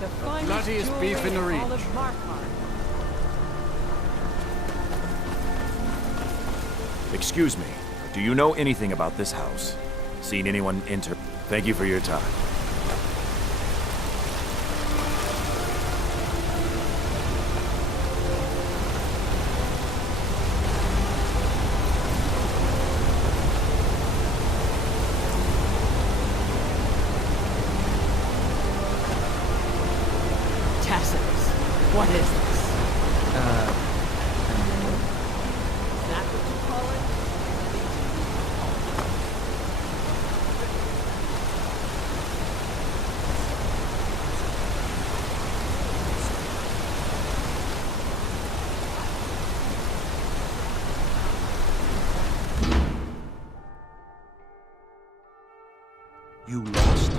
The bloodiest beef in the jewelry all reach. of Markarth. Excuse me, do you know anything about this house? Seen anyone enter? Thank you for your time. What is this? Is that what you call it? You lost.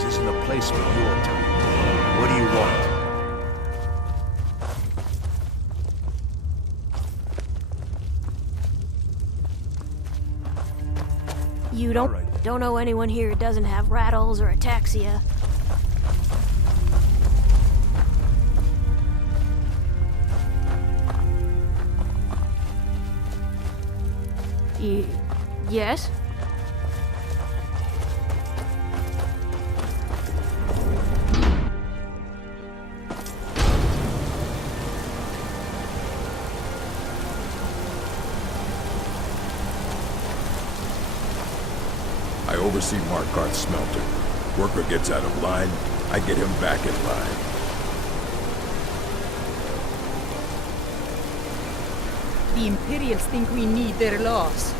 Isn't a place for your time. What do you want? You don't know anyone here who doesn't have rattles or ataxia. Yes? I oversee Markarth's smelter. Worker gets out of line, I get him back in line. The Imperials think we need their laws.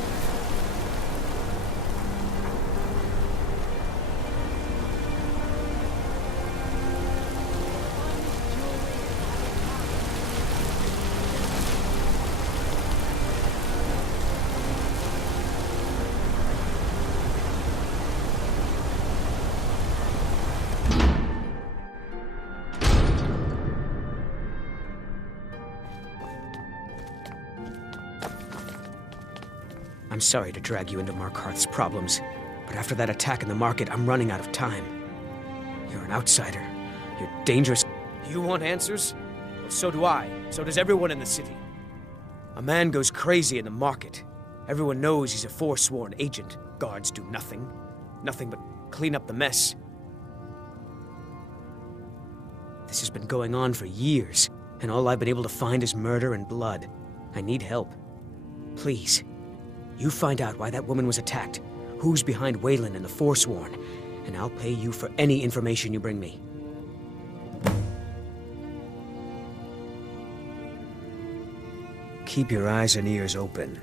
I'm sorry to drag you into Markarth's problems, but after that attack in the market, I'm running out of time. You're an outsider. You're dangerous. You want answers? Well, so do I. So does everyone in the city. A man goes crazy in the market. Everyone knows he's a forsworn agent. Guards do nothing. Nothing but clean up the mess. This has been going on for years, and all I've been able to find is murder and blood. I need help. Please. You find out why that woman was attacked, who's behind Wayland and the Forsworn, and I'll pay you for any information you bring me. Keep your eyes and ears open.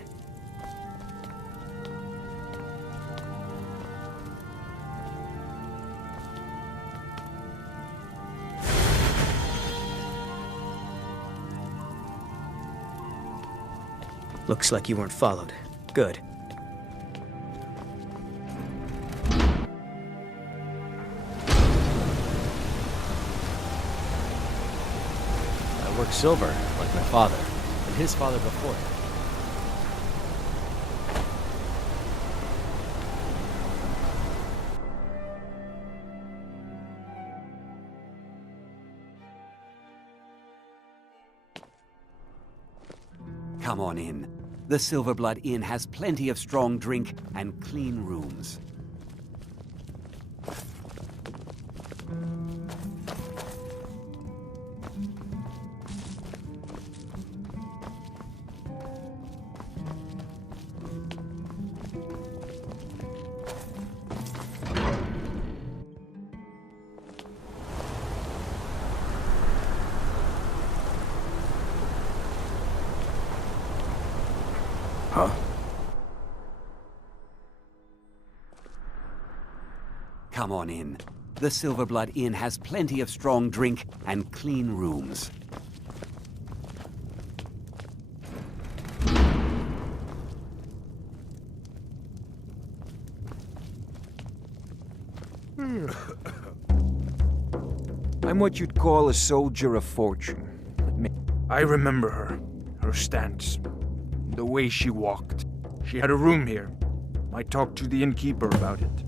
Looks like you weren't followed. Good. I work silver, like my father, and his father before him. Come on in. The Silverblood Inn has plenty of strong drink and clean rooms. Huh? Come on in. The Silverblood Inn has plenty of strong drink and clean rooms. I'm what you'd call a soldier of fortune. I remember her. Her stance. The way she walked. She had a room here. I talked to the innkeeper about it.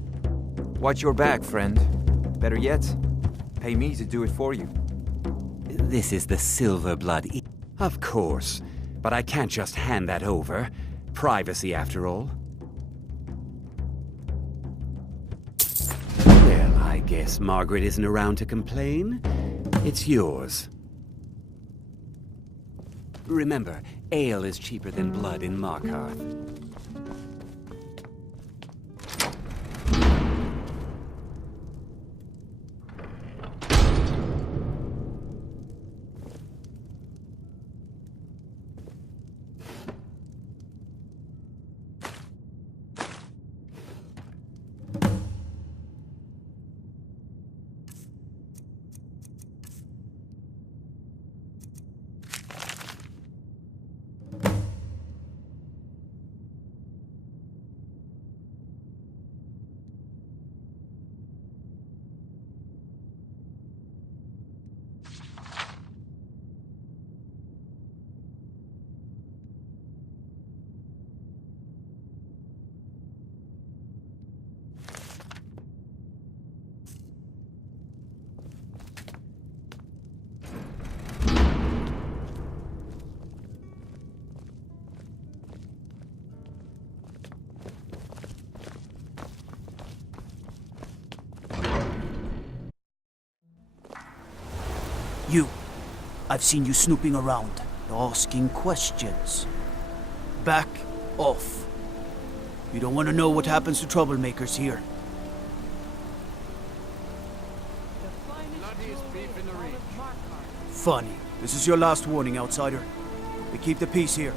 Watch your back, friend. Better yet, pay me to do it for you. This is the silver blood. Of course, but I can't just hand that over. Privacy, after all. Well, I guess Margaret isn't around to complain. It's yours. Remember, ale is cheaper than blood in Markarth. You. I've seen you snooping around, asking questions. Back off. You don't want to know what happens to troublemakers here. Funny. This is your last warning, outsider. We keep the peace here.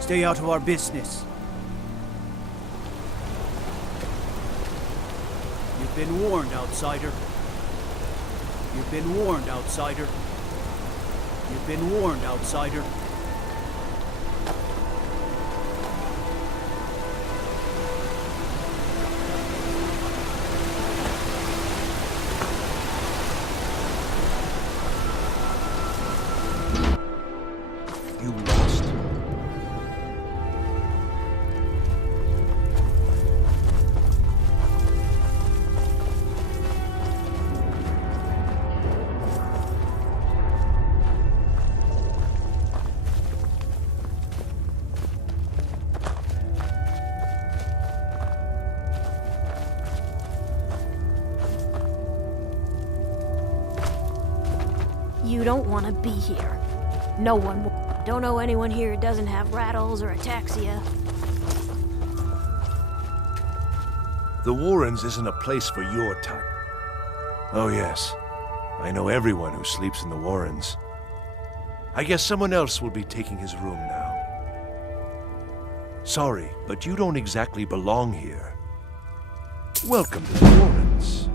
Stay out of our business. You've been warned, outsider. You've been warned, outsider. You've been warned, outsider. You lost. You don't want to be here. No one. Don't know anyone here who doesn't have rattles or ataxia. The Warrens isn't a place for your type. Oh yes, I know everyone who sleeps in the Warrens. I guess someone else will be taking his room now. Sorry, but you don't exactly belong here. Welcome to the Warrens.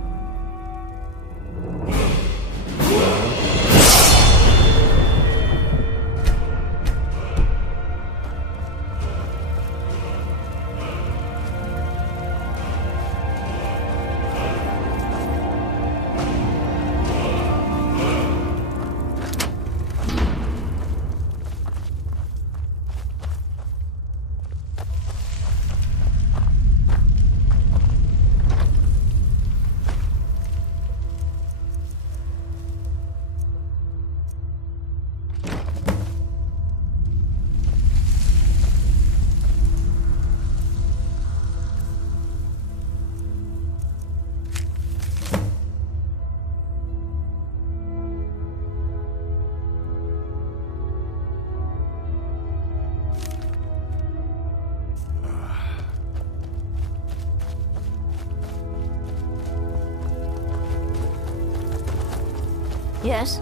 Yes?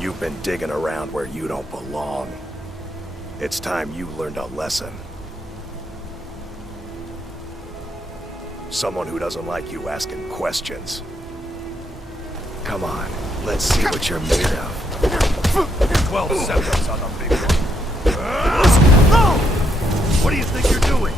You've been digging around where you don't belong. It's time you learned a lesson. Someone who doesn't like you asking questions. Come on, let's see what you're made of. 12 seconds on the big one. No! What do you think you're doing?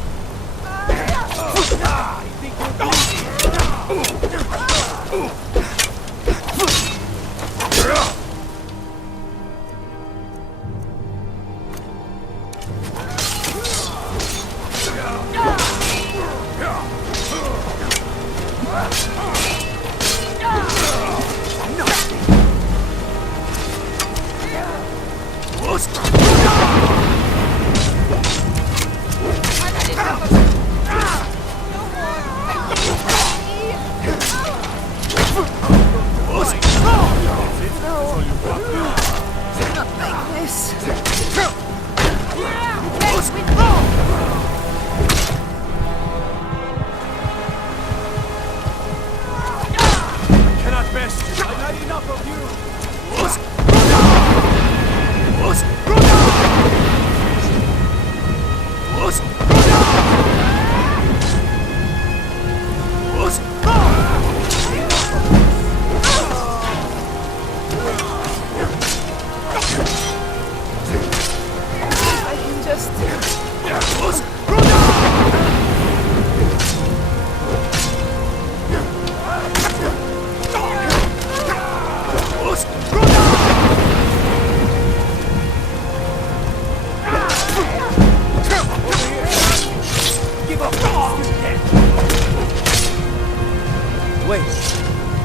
Wait,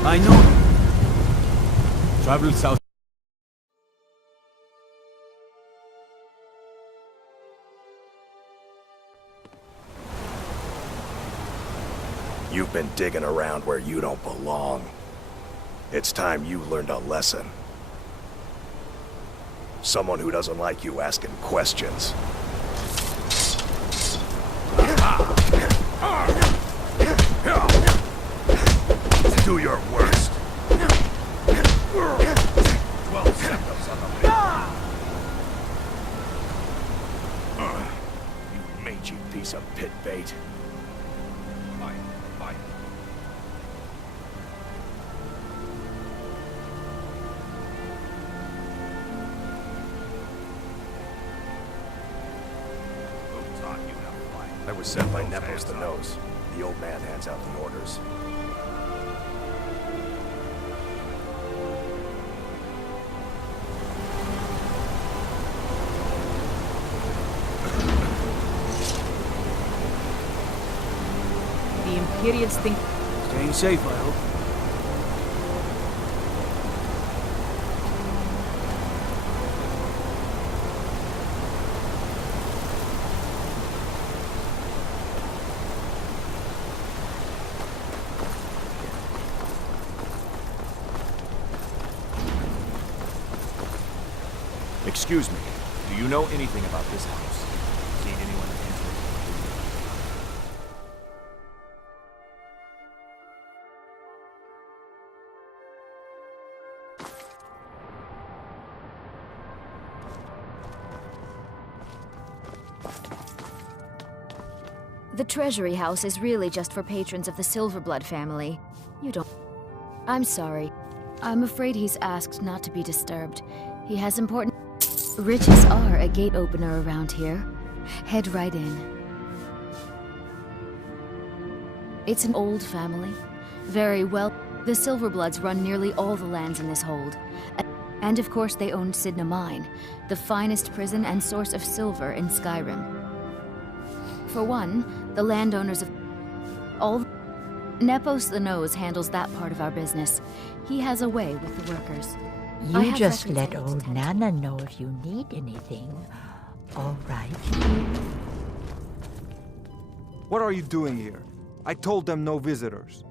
I know. Travel south. You've been digging around where you don't belong. It's time you learned a lesson. Someone who doesn't like you asking questions. Do your worst. 12 seconds on the way. You mangy piece of pit bait. Bye. I was sent by Nepos the Nose. The old man hands out the orders. The Imperials think... Staying safe, I hope. Excuse me, do you know anything about this house? Seen anyone enter it? The Treasury House is really just for patrons of the Silverblood family. You don't... I'm sorry. I'm afraid he's asked not to be disturbed. He has important... Riches are a gate opener around here. Head right in. It's an old family. Very well. The Silverbloods run nearly all the lands in this hold. And of course they own Sidna Mine, the finest prison and source of silver in Skyrim. For one, the landowners of all... Nepos the Nose handles that part of our business. He has a way with the workers. You just let old Nana know if you need anything. All right? What are you doing here? I told them no visitors.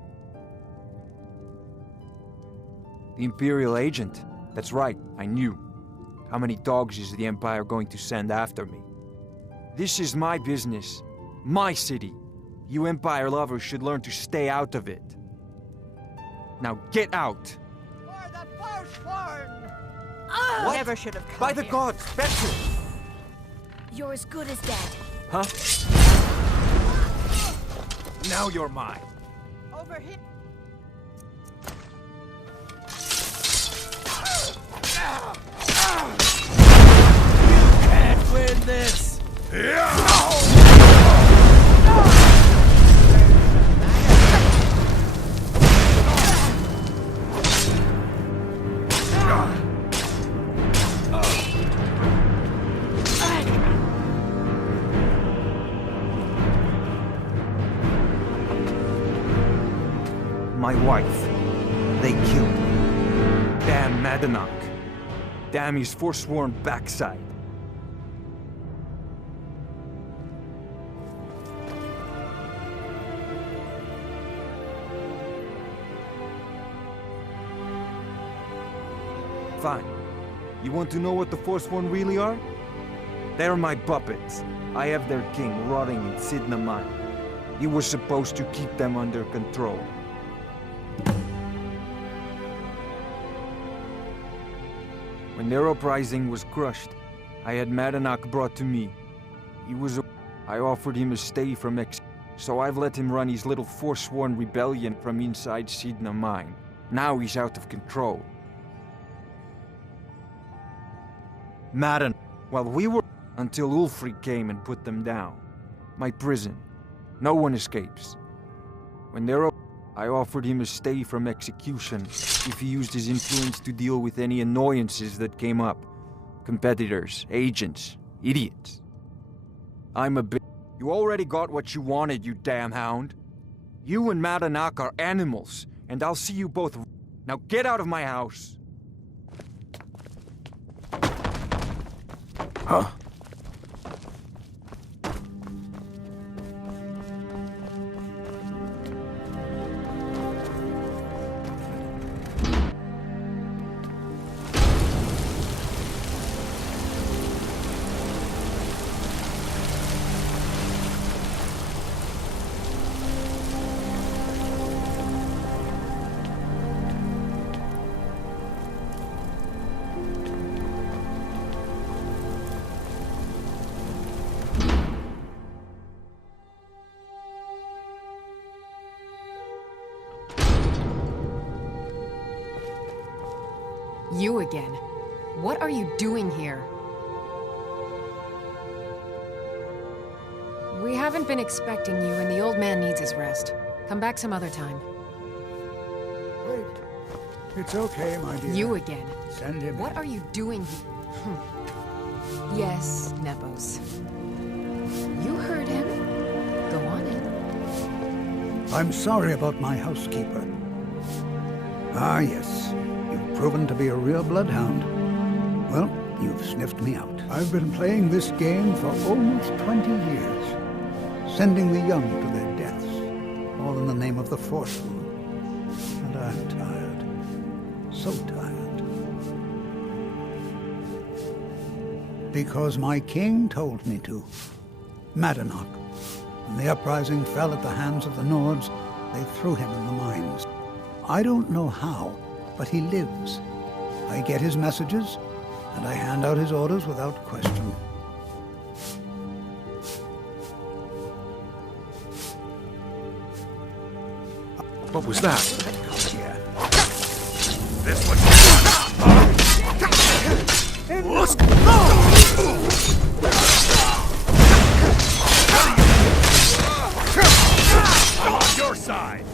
The Imperial agent? That's right, I knew. How many dogs is the Empire going to send after me? This is my business. My city. You Empire lovers should learn to stay out of it. Now get out! What? Never should have come By the here. gods, Betsy! You're as good as dead. Huh? Now you're mine. Over here. You can't win this! My wife. They killed me. Damn Madanach. Damn his forsworn backside. Fine. You want to know what the Forsworn really are? They're my puppets. I have their king rotting in Sidna Mine. He was supposed to keep them under control. When their uprising was crushed, I had Madanach brought to me. I offered him a stay from so I've let him run his little forsworn rebellion from inside Sidna Mine. Now he's out of control. Madden, well, we were until Ulfric came and put them down. My prison. No one escapes. When they're I offered him a stay from execution if he used his influence to deal with any annoyances that came up. Competitors, agents, idiots. I'm a bit... You already got what you wanted, you damn hound. You and Madanak are animals, and I'll see you both... Now get out of my house! Huh? You again. What are you doing here? We haven't been expecting you, and the old man needs his rest. Come back some other time. Wait. It's okay, my dear. You again. Send him. What are you doing here? Yes, Nepos. You heard him. Go on in. I'm sorry about my housekeeper. Ah, yes. You've proven to be a real bloodhound. Well, you've sniffed me out. I've been playing this game for almost 20 years, sending the young to their deaths, all in the name of the forceful. And I'm tired. So tired. Because my king told me to. Madanak. When the uprising fell at the hands of the Nords, they threw him in the mines. I don't know how, but he lives. I get his messages, and I hand out his orders without question. What was that? Yeah. This one. I'm on your side.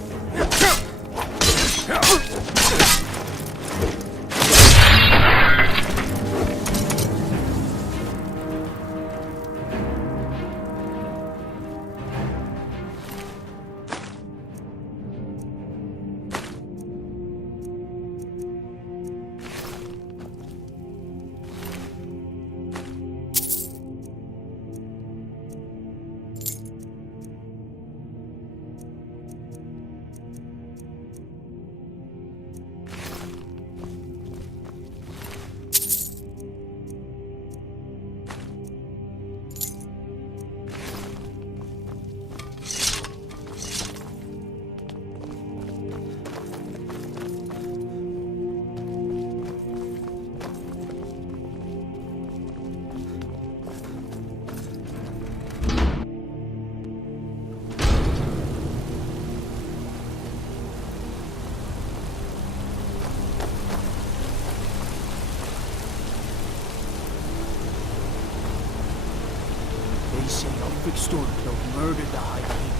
They say Ulfric Stormcloak murdered the High King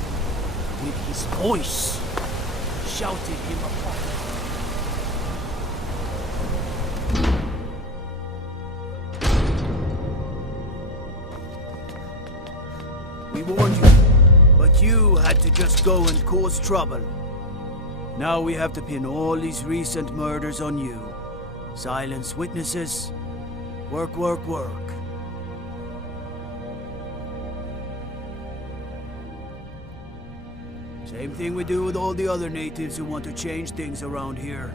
with his voice, shouted him apart. We warned you, but you had to just go and cause trouble. Now we have to pin all these recent murders on you. Silence witnesses. Work, work, work. Same thing we do with all the other natives who want to change things around here.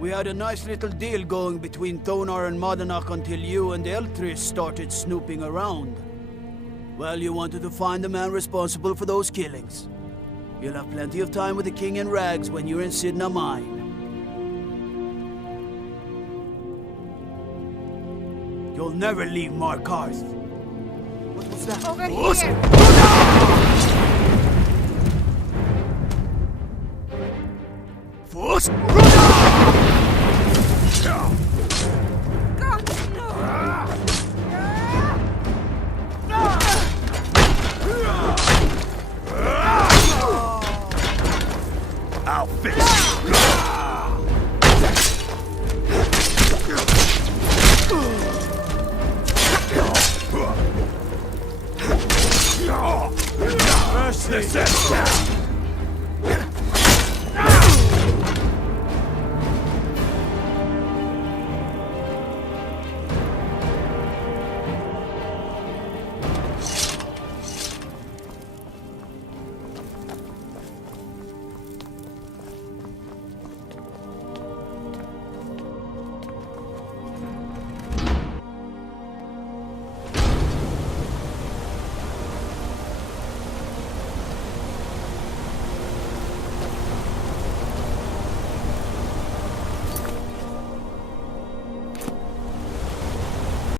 We had a nice little deal going between Thonar and Madanak until you and Eltrys started snooping around. Well, you wanted to find the man responsible for those killings. You'll have plenty of time with the king in rags when you're in Sidna Mine. You'll never leave Markarth. What's that? Over Tolos! here! Tolos! I'll fix you! Mercy!